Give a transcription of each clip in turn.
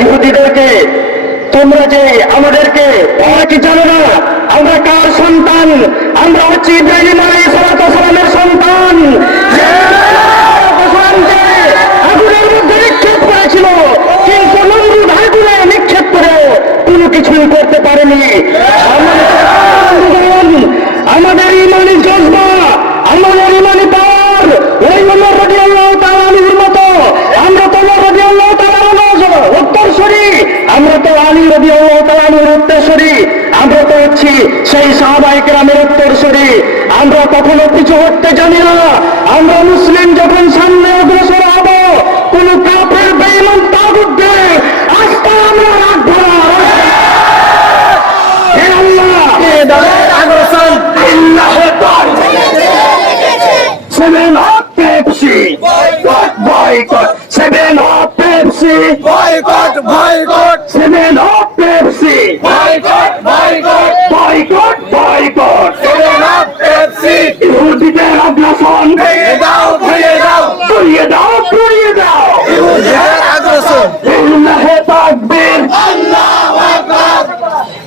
ইহুদিদেরকে, তোমরা যে আমাদেরকে, তোমরা কি জানো না আমরা কার সন্তান? আমরা হচ্ছি ইব্রাহিম আলাইহিস সালামের সন্তান, যে ভগবানকে আগুনের মধ্যে নিক্ষেপ করেছিল, কিন্তু নমরুদ আগুনে নিক্ষেপ করে কোনো কিছুই করতে পারেনি। আমাদের ইমানি জজবা, আমাদের ইমানি পাওয়ার ওই ওমর রাদিয়াল্লাহু তাআলা আনহুর মতো। আমরা তো ওমর রাদিয়াল্লাহু তাআলা আনহুর উত্তরসূরি, আমরা তো আলী রাদিয়াল্লাহু তাআলা আনহুর উত্তরসূরি, আমরা তো হচ্ছি সেই সাহাবায়ে কেরামের উত্তরসূরি। আমরা কখনো পিছু হটতে জানি না। আমরা মুসলিম যখন সামনে অগ্রসর হব, কোন কাফের বেঈমান তাগুতকে আস্থা আমরা রাখবো না। হে আল্লাহ, হে দলের আগ্রাসন আল্লাহর দল seven up Pepsi boycott, seven up Pepsi boycott boycott seven up Pepsi boycott boycott boycott boycott seven up Pepsi ইহুদিদের আগ্রাসন ভেঙে দাও ভেঙে দাও সরিয়ে দাও, সরিয়ে দাও। ইহুদিদের আগ্রাসন আল্লাহু তাকবীর, আল্লাহু আকবার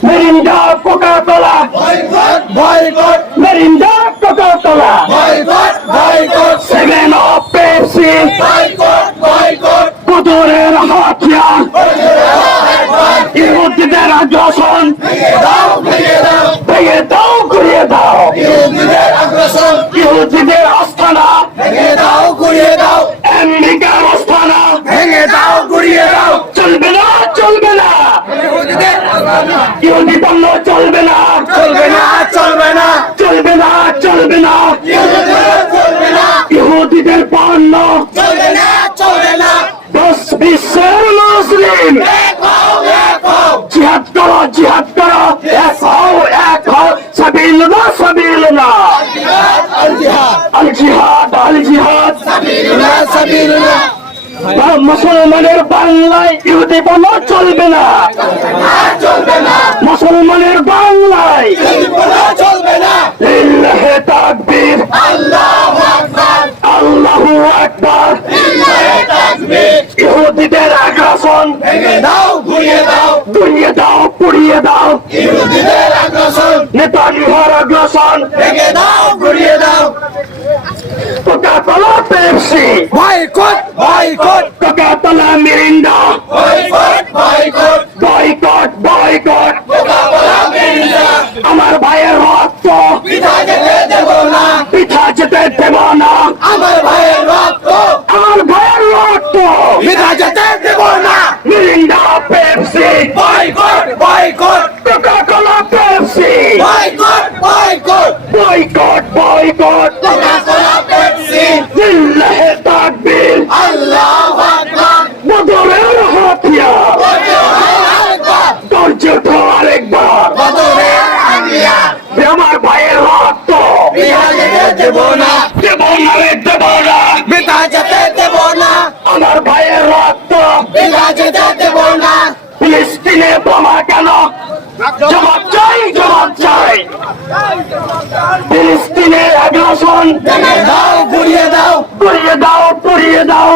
Mirinda Coca Cola, boycott boycott Mirinda Coca Cola, boycott boycott seven up Pepsi boycott boycott কুতুরের হাতিয়ার, ইহুদিদের আগ্রাসন ভেঙে দাও ভেঙে দাও ভেঙে দাও, ঘুরিয়ে দাও। ইহুদিদের আগ্রাসন ইহুদিদের আস্তানা, ভেঙে দাও গুড়িয়ে দাও আমেরিকার আস্তানা, ভেঙে দাও গুড়িয়ে দাও চলবে না, চলবে না। ইহুদিদের আস্তানা ইহুদি পণ্য চলবে না, চলবে না চলবে না চলবে না, চলবে না। ইহুদিদের চলবে না ইহুদিদের পণ্য চলবে না চলবে না দশ বিশ্বের মুসলিম এক হও এক হও জিহাদ করো, জিহাদ করো, এক হও, এক হও, সাবিলুল্লাহ, সাবিলুল্লাহ, আল জিহাদ আল জিহাদ, আল জিহাদ। সাবিলুল্লাহ সাবিলুল্লাহ মুসলমানের বাংলায় ইহুদি পণ্য চলবে না, চলবে না মুসলমানের বাংলায় চলবে না লিল্লাহি তাকবীর, আল্লাহু আকবার আল্লাহু আকবার। লিল্লাহি তাকবীর ইহুদিদের আগ্রাসন ভেঙে দাও ঘুরিয়ে দাও দুনিয়ে দাও, পুড়িয়ে দাও। ইহুদিদের আগ্রাসন নেতানিয়াহুর আগ্রাসন ভেঙে দাও ঘুরিয়ে দাও Coca-Cola, Pepsi, boycott boycott Coca-Cola, Mirinda, boycott boycott boycott boycott. Coca-Cola Mirinda আমার ভাইয়ের রক্ত পিঠা যেতে দেব না পিঠা যেতে দেব না, আমার ভাইয়ের রক্ত আমার ভাইয়ের রক্ত পিঠা যেতে দেব না Mirinda, Pepsi, boycott boycott Coca-Cola, Pepsi, boycott boycott boycott boycott. Coca-Cola Pepsi লিল্লাহি তাকবীর, আল্লাহু আকবার বদরের হাতিয়ার, আরেকবার ধৈর্য ধর আরেকবার। বদরের হাতিয়ার আমার ভাইয়ের রক্ত পিঠা যেতে দেব না দেব না রে, দেব না। পিঠা যেতে দেব না আমার ভাইয়ের রক্ত পিঠা যেতে দেব না ফিলিস্তিনে বোমা কেন? জবাব চাই, জবাব চাই। ফিলিস্তিনের আগ্রাসন ভেঙে দাও ঘুরিয়ে দাও পুড়িয়ে দাও, পুড়িয়ে দাও।